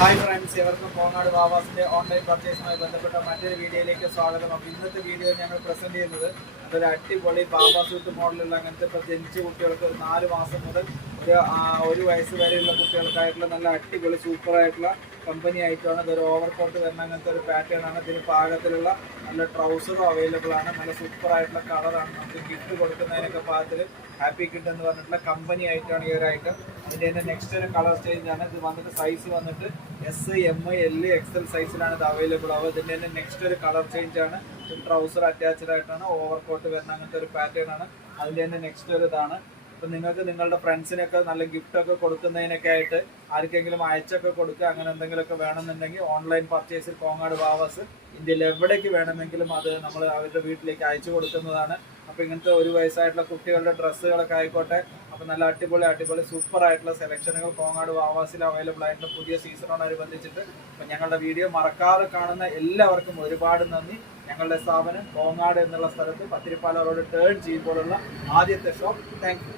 Hi friends, എവർക്കും Kongad വാവാസിന്റെ online പർച്ചേസുമായി ബന്ധപ്പെട്ട മറ്റൊരു വീഡിയോയിലേക്ക് സ്വാഗതം. അപ്പോൾ ഇന്നത്തെ വീഡിയോ ഞങ്ങൾ പ്രസന്റ് ചെയ്യുന്നത് അതൊരു അടിപൊളി ബാബാ സൂട്ട് മോഡലുള്ള അങ്ങനത്തെ ഇപ്പോൾ ജനിച്ച കുട്ടികൾക്ക് ഒരു 4 മാസം മുതൽ ഒരു വയസ്സ് വരെയുള്ള കുട്ടികൾക്കായിട്ടുള്ള നല്ല അടിപൊളി സൂപ്പറായിട്ടുള്ള കമ്പനി ആയിട്ടാണ്. ഇതൊരു ഓവർ കോട്ട് വരുന്ന അങ്ങനത്തെ ഒരു പാറ്റേൺ ആണ്. ഇതിന് പാകത്തിലുള്ള നല്ല ട്രൗസറും അവൈലബിൾ ആണ്. നല്ല സൂപ്പറായിട്ടുള്ള കളറാണ്. നമുക്ക് ഗിഫ്റ്റ് കൊടുക്കുന്നതിനൊക്കെ പാകത്തിൽ ഹാപ്പി കിഡ് എന്ന് പറഞ്ഞിട്ടുള്ള കമ്പനി ആയിട്ടാണ് ഈ ഒരു ഐറ്റം. അതിൻ്റെ തന്നെ നെക്സ്റ്റ് ഒരു കളർ ചേഞ്ച് ആണ്. ഇത് വന്നിട്ട് സൈസ് വന്നിട്ട് എസ്, എം, എൽ, എക്സൽ സൈസിലാണ് ഇത് അവൈലബിൾ ആവുക. ഇതിൻ്റെ തന്നെ നെക്സ്റ്റ് ഒരു കളർ ചേഞ്ച് ആണ്. ട്രൗസർ അറ്റാച്ച്ഡ് ആയിട്ടാണ് ഓവർ കോട്ട് വരുന്ന അങ്ങനത്തെ ഒരു പാറ്റേൺ ആണ്. അതിൻ്റെ തന്നെ നെക്സ്റ്റ് ഒരു ഇതാണ്. അപ്പം നിങ്ങൾക്ക് നിങ്ങളുടെ ഫ്രണ്ട്സിനൊക്കെ നല്ല ഗിഫ്റ്റൊക്കെ കൊടുക്കുന്നതിനൊക്കെ ആയിട്ട് ആർക്കെങ്കിലും അയച്ചൊക്കെ കൊടുക്കുക, അങ്ങനെ എന്തെങ്കിലുമൊക്കെ വേണമെന്നുണ്ടെങ്കിൽ ഓൺലൈൻ പർച്ചേസിൽ കോങ്ങാട് വാവാസ് ഇന്ത്യയിൽ എവിടേക്ക് വേണമെങ്കിലും അത് നമ്മൾ അവരുടെ വീട്ടിലേക്ക് അയച്ചു കൊടുക്കുന്നതാണ്. അപ്പോൾ ഇങ്ങനത്തെ ഒരു വയസ്സായിട്ടുള്ള കുട്ടികളുടെ ഡ്രസ്സുകളൊക്കെ ആയിക്കോട്ടെ, അപ്പോൾ നല്ല അടിപൊളി സൂപ്പർ ആയിട്ടുള്ള സെലക്ഷനുകൾ കോങ്ങാട് വാവാസിൽ അവൈലബിൾ ആയിട്ടുള്ള പുതിയ സീസണോടനുബന്ധിച്ചിട്ട്. അപ്പം ഞങ്ങളുടെ വീഡിയോ മറക്കാതെ കാണുന്ന എല്ലാവർക്കും ഒരുപാട് നന്ദി. ഞങ്ങളുടെ സ്ഥാപനം കോങ്ങാട് എന്നുള്ള സ്ഥലത്ത് പത്തിരിപ്പാല റോഡ് ടേൺ ചെയ്യുമ്പോഴുള്ള ആദ്യത്തെ ഷോപ്പ്. Thank you.